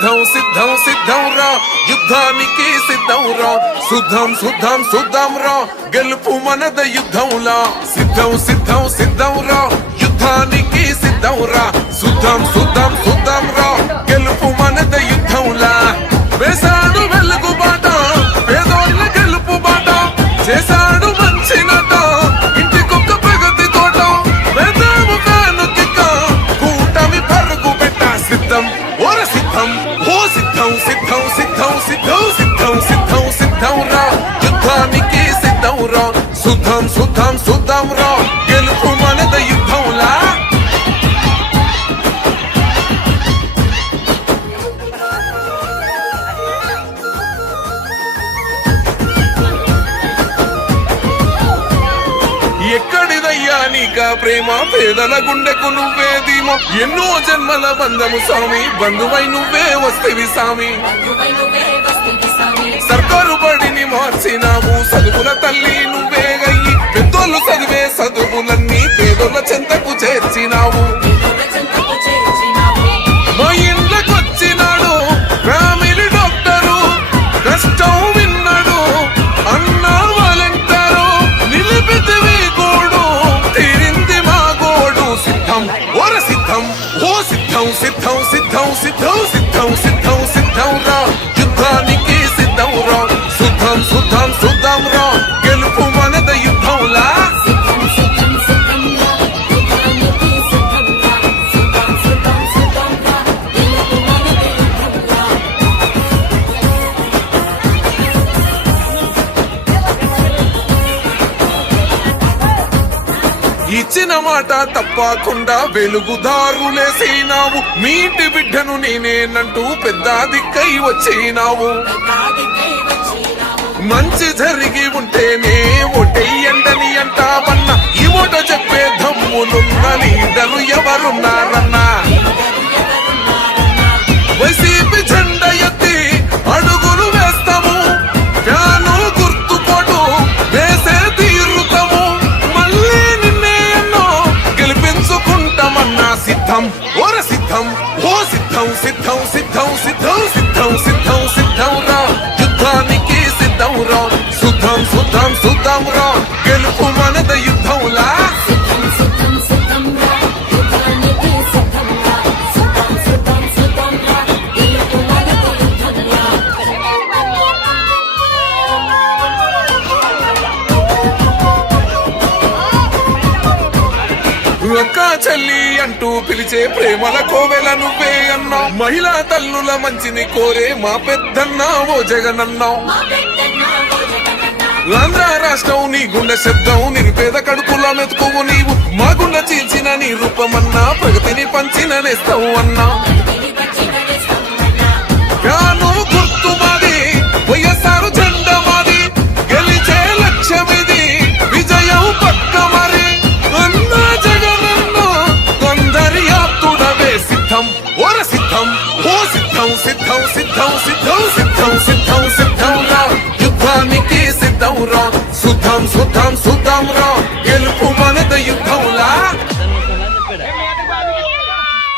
సిద్ధం సిద్ధం సిద్ధం రా యుద్ధానికి సిద్ధం రా శుద్ధం శుద్ధం శుద్ధం రా గెలుపు మనద యుద్ధంలా సిద్ధం సిద్ధం సిద్ధం రా యుద్ధానికి సిద్ధం రా శుద్ధం శుద్ధం శుద్ధం రా గెలుపు మనద యుద్ధంలా వేసాడు వెలుగు బాట పేదోళ్ళ గెలుపు బాట చేశాడు మంచి నట ఇంటికొక్క ప్రగతి తోట వేదాము కానుకిక కూటమి పరుగు పెట్ట సిద్ధం ఓర సిద్ధం ఓ సిద్ధం సిద్ధం సిద్ధం సిద్ధం సిద్ధం సిద్ధం సిద్ధం రా యుద్ధానికి సిద్ధం రా శుద్ధం శుద్ధం శుద్ధం రా గెలుపు మనద యుద్ధంలా ఎక్కడిదయ్యా నీకా ప్రేమ పేదల గుండెకు నువ్వే ధీమో ఎన్నో జన్మల బంధము స్వామి బంధువై నువ్వే వస్తేవి స్వామి సర్కారు బడిని మార్చినావు చదువుల తల్లి నువ్వే గయ్యి పెద్దోళ్ళు చదివే చదువులన్నీ పేదోళ్ళ చెంతకు చేర్చినావు మా ఇండ్లకు వచ్చినాడు ఫ్యామిలీ డాక్టరు కష్టం విన్నాడు అన్నా వాలంటారు నిలిపితివి గోడు తీరింది మా గోడు సిద్ధం ఓర సిద్ధం ఓ సిద్ధం సిద్ధం సిద్ధం సిద్ధం సిద్ధం సిద్ధం సిద్ధం రా యుద్ధానికి సిద్ధం రా శుద్ధం శుద్ధం శుద్ధం రా గెలుపు మనద యుద్ధంలా ఇచ్చిన మాట తప్పకుండా వెలుగుదారులేసినావు మీ ఇంటి బిడ్డను నేనేనంటూ పెద్ద దిక్కై వచ్చినావు మంచి జరిగి ఉంటేనే ఓటెయ్యండని అంటావన్నా ఈ ఓట చెప్పే దమ్ములున్న లీడరు ఎవరున్నారన్నా వైసీపీ జెండా ఎత్తి అడుగులు వేస్తాము ఫ్యాను గుర్తుకోడు వేసే తీరుతాము మళ్ళీ నిన్నే ఎన్నో గెలిపించుకుంటామన్నా సిద్ధం ఓర సిద్ధం ఓ సిద్ధం సిద్ధం సిద్ధం సిద్ధం సిద్ధం సిద్ధం సిద్ధం రా యుద్ధానికి సిద్ధం రా శుద్ధం శుద్ధం శుద్ధం రా గెలుపు మనద యుద్ధంలా అక్క చెల్లి అంటూ పిలిచే ప్రేమల కోవెల నువ్వే అన్నావు మహిళా తల్లుల మంచిని కోరే మా పెద్దన్నా ఓ జగనన్నావు ఆంధ్ర రాష్ట్రం నీ గుండె శబ్దం నిరుపేద కడుపుల మెతుకువు నీవు మా గుండె చీల్చిన నీ రూపమన్నా ప్రగతిని పంచిన నేస్తావు అన్నా ఫ్యాను గుర్తు మాది వైఎస్ఆర్ జెండా మాది గెలిచే లక్ష్యమిది విజయం పక్క మరి అన్నా జగనన్నా కొందరి ఆప్తుడవే సిద్ధం ఓర సిద్ధం ఓ సిద్ధం సిద్ధం సిద్ధం సిద్ధం సిద్ధం సిద్ధం సిద్ధం రా యుద్ధానికి సిద్ధం రా శుద్ధం శుద్ధం